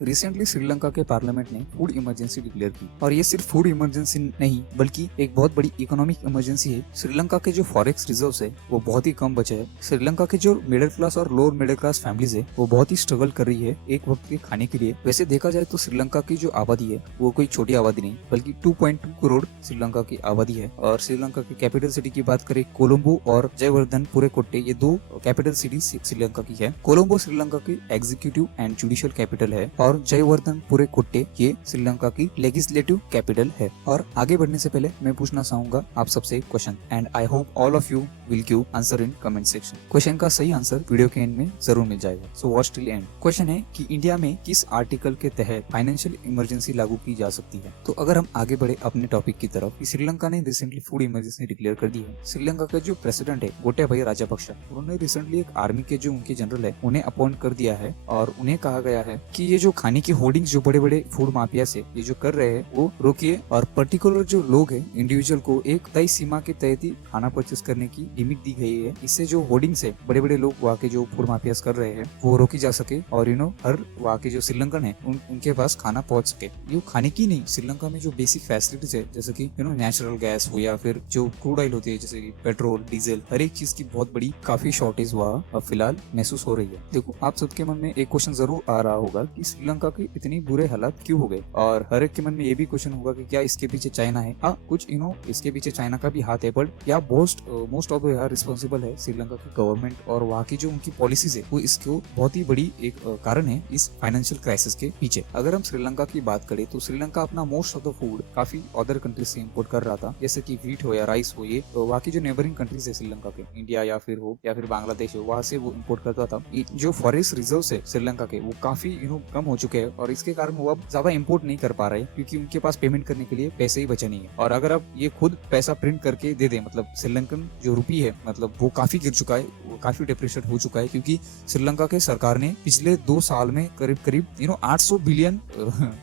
Recently Sri Lanka के parliament ने food emergency declare की और ये सिर्फ फूड इमरजेंसी नहीं बल्कि एक बहुत बड़ी इकोनॉमिक इमरजेंसी है। श्रीलंका के जो फॉरेक्स रिजर्व्स है वो बहुत ही कम बचे हैं। श्रीलंका के जो मिडिल क्लास और लोअर मिडिल क्लास फैमिलीज है वो बहुत ही स्ट्रगल कर रही है एक वक्त के खाने के लिए। वैसे देखा जाए तो श्रीलंका की जो आबादी है वो कोई छोटी आबादी नहीं बल्कि 2.2 करोड़ श्रीलंका की आबादी है। और श्रीलंका की कैपिटल सिटी की बात करें कोलंबो और जयवर्धनपुरे कोट्टे, ये दो कैपिटल सिटी श्रीलंका की है। कोलंबो श्रीलंका की एग्जीक्यूटिव एंड जुडिशियल कैपिटल है और जयवर्धनपुरे कोट्टे ये श्रीलंका की लेजिस्लेटिव कैपिटल है। और आगे बढ़ने से पहले मैं पूछना चाहूंगा आप सबसे एक question and I hope all of you will give answer in comment section. Question का सही आंसर वीडियो के एंड में जरूर मिल जाएगा, so watch till and. Question है कि इंडिया में किस आर्टिकल के तहत फाइनेंशियल इमरजेंसी लागू की जा सकती है। तो अगर हम आगे बढ़े अपने टॉपिक की तरफ, श्रीलंका ने रिसेंटली फूड इमरजेंसी डिक्लेयर कर दी है। श्रीलंका के जो प्रेसिडेंट है गोटाबाया राजापक्सा, उन्होंने रिसेंटली एक आर्मी के जो उनके जनरल है उन्हें अपॉइंट कर दिया है और उन्हें कहा गया है कि ये जो खाने की होर्डिंग्स जो बड़े बड़े फूड माफिया से ये जो कर रहे हैं वो रोकिए और पर्टिकुलर जो लोग हैं इंडिविजुअल को एक तय सीमा के तहत ही खाना परचेस करने की लिमिट दी गई है। इससे जो होर्डिंग्स है बड़े बड़े लोग वहाँ के जो फूड माफियास कर रहे हैं वो रोकी जा सके और हर वहाँ के जो श्रीलंकन है उनके पास खाना पहुंच सके। ये खाने की नहीं, श्रीलंका में जो बेसिक फैसिलिटीज है जैसे कि नेचुरल गैस हो या फिर जो क्रूड ऑयल होती है जैसे कि पेट्रोल डीजल, हर एक चीज की बहुत बड़ी काफी शॉर्टेज वहाँ अब फिलहाल महसूस हो रही है। देखो आप सबके मन में एक क्वेश्चन जरूर आ रहा होगा कि श्रीलंका के इतनी बुरे हालात क्यों हो गए, और हर एक के मन में ये भी क्वेश्चन होगा कि क्या इसके पीछे चाइना है। हाँ, कुछ इसके पीछे चाइना का भी हाथ है, बट या मोस्ट ऑफ रिस्पॉन्सिबल है श्रीलंका की गवर्नमेंट और वहाँ की जो उनकी पॉलिसीज है वो इसको बहुत ही बड़ी एक कारण है इस फाइनेंशियल क्राइसिस के पीछे। अगर हम श्रीलंका की बात करें तो श्रीलंका अपना मोस्ट ऑफ द फूड काफी अदर कंट्रीज से इम्पोर्ट कर रहा था, जैसे कि व्हीट हो या राइस हो, ये वहाँ की जो नेबरिंग कंट्रीज है श्रीलंका के, इंडिया या फिर बांग्लादेश हो, वहाँ से वो इम्पोर्ट करता था। जो फॉरेस्ट रिजर्व्स है श्रीलंका के वो काफी कम हो चुके हैं और इसके कारण वो अब ज्यादा इम्पोर्ट नहीं कर पा रहे क्योंकि उनके पास पेमेंट करने के लिए पैसे ही बचे नहीं है। और अगर अब ये खुद पैसा प्रिंट करके दे दे, मतलब श्रीलंकन जो रुपी है मतलब वो काफी गिर चुका है, वो काफी डिप्रेशन हो चुका है क्योंकि श्रीलंका के सरकार ने पिछले 2 साल में करीब 800 बिलियन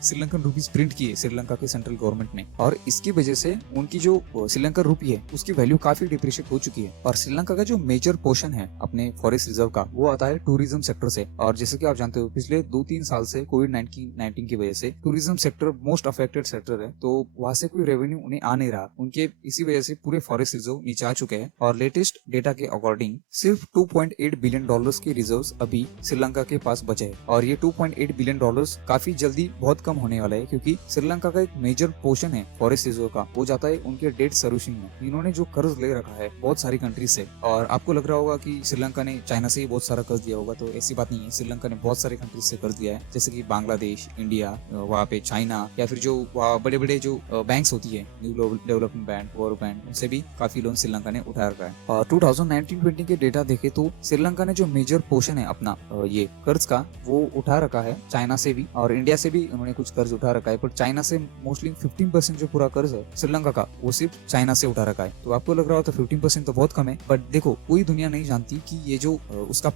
श्रीलंकन रुपीज प्रिंट किए श्रीलंका के सेंट्रल गवर्नमेंट ने, और इसकी वजह से उनकी जो श्रीलंकन रुपी है उसकी वैल्यू काफी डिप्रेशिएट हो चुकी है। और श्रीलंका का जो मेजर पोर्शन है अपने फॉरेस्ट रिजर्व का वो आता है टूरिज्म सेक्टर से। और जैसे कि आप जानते हो पिछले 2-3 साल से कोविड-19 की वजह से tourism sector most affected sector है, तो वहां से कोई रेवेन्यू उन्हें आ नहीं रहा। उनके इसी वजह से पूरे फॉरेस्ट रिजर्व नीचे आ चुके हैं और लेटेस्ट डेटा के अकॉर्डिंग सिर्फ $2.8 बिलियन के रिजर्व्स अभी श्रीलंका के पास बचे हैं। और ये $2.8 बिलियन काफी जल्दी बहुत कम होने वाला है क्योंकि श्रीलंका का एक मेजर पोर्शन है फॉरेस्ट रिजर्व का वो जाता है उनके डेट सर्विसिंग में। इन्होंने जो कर्ज ले रखा है बहुत सारी कंट्रीज से, और आपको लग रहा होगा कि श्रीलंका ने चाइना से ही बहुत सारा कर्ज दिया होगा, तो ऐसी बात नहीं है। श्रीलंका ने बहुत सारे कंट्रीज से कर्ज दिया है जैसे कि बांग्लादेश, इंडिया, वहाँ पे चाइना या फिर जो बड़े बड़े जो बैंक्स होती है new development bank, world bank, उनसे भी काफी लोन श्रीलंका ने उठा रखा है। और 2019-20 के डेटा देखे तो श्रीलंका ने जो मेजर पोर्शन है अपना ये कर्ज का वो उठा रखा है चाइना से भी, और इंडिया से भी उन्होंने कुछ कर्ज उठा रखा है, पर चाइना से मोस्टली 15% जो पूरा कर्ज है श्रीलंका का वो सिर्फ चाइना से उठा रखा है। तो आपको लग रहा हो तो 15% तो बहुत कम है, बट देखो पूरी दुनिया नहीं जानती कि ये जो उसका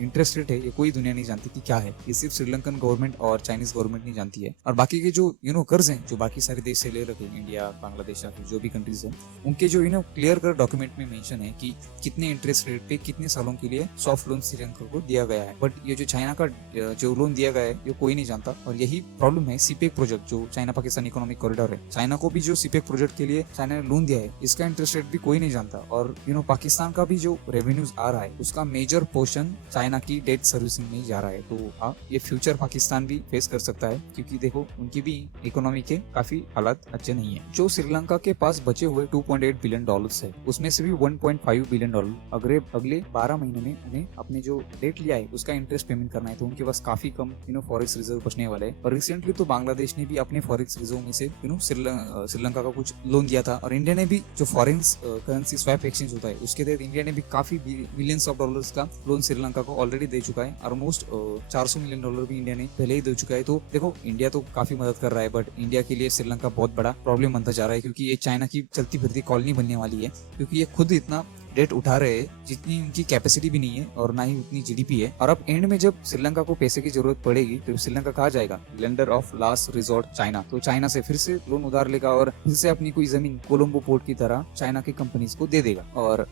इंटरेस्ट रेट है ये कोई दुनिया नहीं जानती कि क्या है, ये सिर्फ श्रीलंकन गवर्नमेंट और चाइनीज गवर्नमेंट नहीं जानती है। और बाकी के जो कर्ज हैं जो बाकी सारे देश से ले रखे, इंडिया, बांग्लादेश या फिर जो भी कंट्रीज है, उनके जो क्लियर कर डॉक्यूमेंट में मेंशन है कि कितने इंटरेस्ट रेट पे कितने सालों के लिए सॉफ्ट लोन श्रीलंका को दिया गया है। बट ये जो चाइना का जो लोन दिया गया है ये कोई नहीं जानता, और यही प्रॉब्लम है सीपेक प्रोजेक्ट जो चाइना पाकिस्तान इकोनॉमिक कॉरिडोर है। चाइना को भी जो सीपेक प्रोजेक्ट के लिए चाइना ने लोन दिया है इसका इंटरेस्ट रेट भी कोई नहीं जानता। और पाकिस्तान का भी जो रेवेन्यूज आ रहा है उसका मेजर पोर्शन चाइना की डेट सर्विसिंग में जा रहा है। तो ये फ्यूचर पाकिस्तान भी फेस कर सकता है क्योंकि देखो उनकी भी इकोनॉमी के काफी हालात अच्छे नहीं है। जो श्रीलंका के पास बचे हुए $2.8 बिलियन है उसमें से भी $1.5 बिलियन अगले 12 महीने में उन्हें अपने जो डेट लिया है उसका इंटरेस्ट पेमेंट करना है, तो उनके पास काफी कम फॉरेक्स रिजर्व बचने वाले हैं। और रिसेंटली तो बांग्लादेश ने भी अपने फॉरेक्स रिजर्व में से श्रीलंका का कुछ लोन दिया था, और इंडिया ने भी जो फॉरेन करेंसी स्वैप एक्सचेंज होता है उसके तहत इंडिया ने भी काफी बिलियंस ऑफ डॉलर्स का लोन श्रीलंका को ऑलरेडी दे चुका है। ऑलमोस्ट $400 मिलियन भी इंडिया ने पहले ही दे चुका है। तो देखो इंडिया तो काफी मदद कर रहा है, बट इंडिया के लिए श्रीलंका बहुत बड़ा प्रॉब्लम बनता जा रहा है क्योंकि ये चाइना की चलती फिरती कॉलोनी बनने वाली है, क्योंकि ये खुद इतना डेट उठा रहे हैं जितनी उनकी कैपेसिटी भी नहीं है और ना ही उतनी जीडीपी है। और अब एंड में जब श्रीलंका को पैसे की जरूरत पड़ेगी तो श्रीलंका कहाँ जाएगा? Lender of last resort China. तो चाइना से फिर से लोन उधार लेगा और फिर से अपनी कोई जमीन कोलंबो पोर्ट की तरह चाइना की कंपनीज को दे देगा। और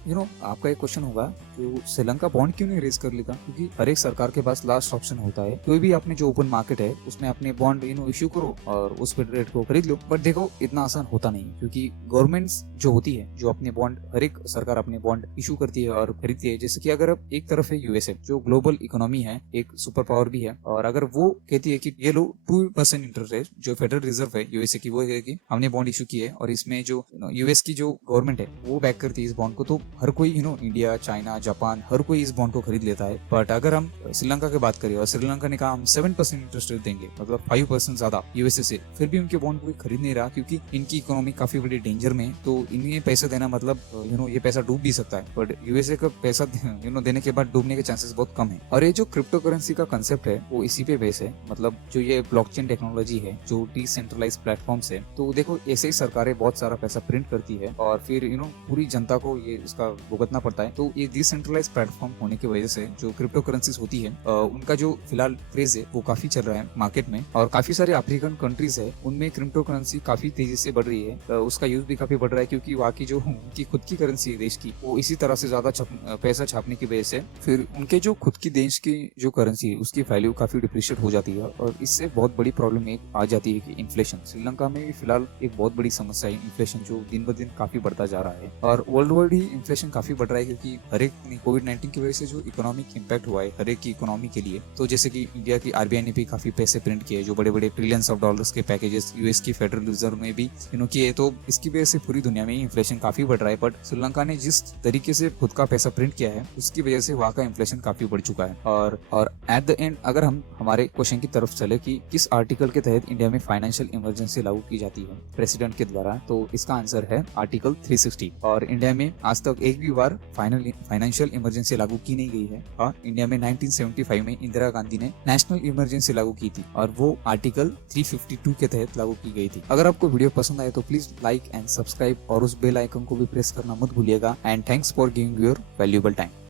आपका एक क्वेश्चन होगा तो श्रीलंका बॉन्ड क्यों नहीं रेज कर लेता? क्योंकि हर एक सरकार के पास लास्ट ऑप्शन होता है, कोई भी अपने जो ओपन मार्केट है उसमें अपने बॉन्ड इश्यू करो और उस पर रेट को खरीद लो। बट देखो इतना आसान होता नहीं, क्योंकि गवर्नमेंट्स जो होती है जो अपने बॉन्ड, हर एक सरकार अपने बॉन्ड इशू करती है और खरीदती है। जैसे कि अगर अब एक तरफ है यूएसए जो ग्लोबल इकोनॉमी है, एक सुपर पावर भी है, और अगर वो कहती है कि ये लो 2% इंटरेस्ट रेट, जो फेडरल रिजर्व है यूएसए की, वो है कि हमने बॉन्ड इशू किए और इसमें जो यूएस की जो गवर्नमेंट है वो बैक करती है इस बॉन्ड को, तो हर कोई इंडिया, चाइना, जापान, हर कोई इस बॉन्ड को खरीद लेता है। बट अगर हम श्रीलंका की बात करें और श्रीलंका ने कहा हम 7% इंटरेस्ट रेट देंगे, मतलब 5% ज्यादा यूएसए से, फिर भी उनके बॉन्ड कोई खरीद नहीं रहा क्योंकि इनकी इकोनॉमी काफी बड़ी डेंजर में है। तो इन्हें पैसा देना मतलब ये पैसा डूब भी सकता है, बट यूएसए का पैसा देने के बाद डूबने के चांसेस बहुत कम है। और ये जो क्रिप्टो करेंसी का कंसेप्ट है वो इसी पे बेस है, मतलब जो ये ब्लॉकचेन टेक्नोलॉजी है, जो डिसेंट्रलाइज प्लेटफॉर्म है। तो देखो ऐसे ही सरकारें बहुत सारा पैसा प्रिंट करती है और फिर पूरी जनता को ये इसका भुगतना पड़ता है। तो ये डिसेंट्रलाइज प्लेटफॉर्म होने की वजह से जो क्रिप्टो करेंसीज होती है उनका जो फिलहाल क्रेज है वो काफी चल रहा है मार्केट में, और काफी सारे अफ्रीकन कंट्रीज है उनमें क्रिप्टो करेंसी काफी तेजी से बढ़ रही है, उसका यूज भी काफी बढ़ रहा है क्योंकि वहाँ की जो उनकी खुद की करेंसी है देश की, वो इसी तरह से ज्यादा पैसा छापने की वजह से फिर उनके जो खुद की देश की जो करेंसी है उसकी वैल्यू काफी डिप्रिशिएट हो जाती है, और इससे बहुत बड़ी प्रॉब्लम एक आ जाती है कि इन्फ्लेशन। श्रीलंका में भी फिलहाल एक बहुत बड़ी समस्या है इन्फ्लेशन, जो दिन ब दिन काफी बढ़ता जा रहा है, और वर्ल्ड वाइड ही इन्फ्लेशन काफी बढ़ रहा है क्योंकि हर एक कोविड-19 की वजह से जो इकोनॉमिक इम्पैक्ट हुआ है हर एक की इकोनॉमी के लिए। तो जैसे कि इंडिया की आरबीआई ने भी काफी पैसे प्रिंट किए, जो बड़े बड़े ट्रिलियंस ऑफ डॉलर्स के पैकेजेस यूएस की फेडरल रिजर्व में भी किए, तो इसकी वजह से पूरी दुनिया में इन्फ्लेशन काफी बढ़ रहा है। बट श्रीलंका ने जिस तरीके से खुद का पैसा प्रिंट किया है उसकी वजह से वहाँ का इन्फ्लेशन काफी बढ़ चुका है। और एट द एंड अगर हम हमारे क्वेश्चन की तरफ चले कि किस आर्टिकल के तहत इंडिया में फाइनेंशियल इमरजेंसी लागू की जाती है प्रेसिडेंट के द्वारा, तो इसका आंसर है आर्टिकल 360। और इंडिया में आज तक एक भी बार फाइनेंशियल इमरजेंसी लागू की नहीं गई है। और इंडिया में 1975 में इंदिरा गांधी ने नेशनल इमरजेंसी लागू की थी और वो आर्टिकल 352 के तहत लागू की गई थी। अगर आपको वीडियो पसंद आए तो प्लीज लाइक एंड सब्सक्राइब और उस बेल आइकन को भी प्रेस करना मत भूलिएगा। And thanks for giving your valuable time.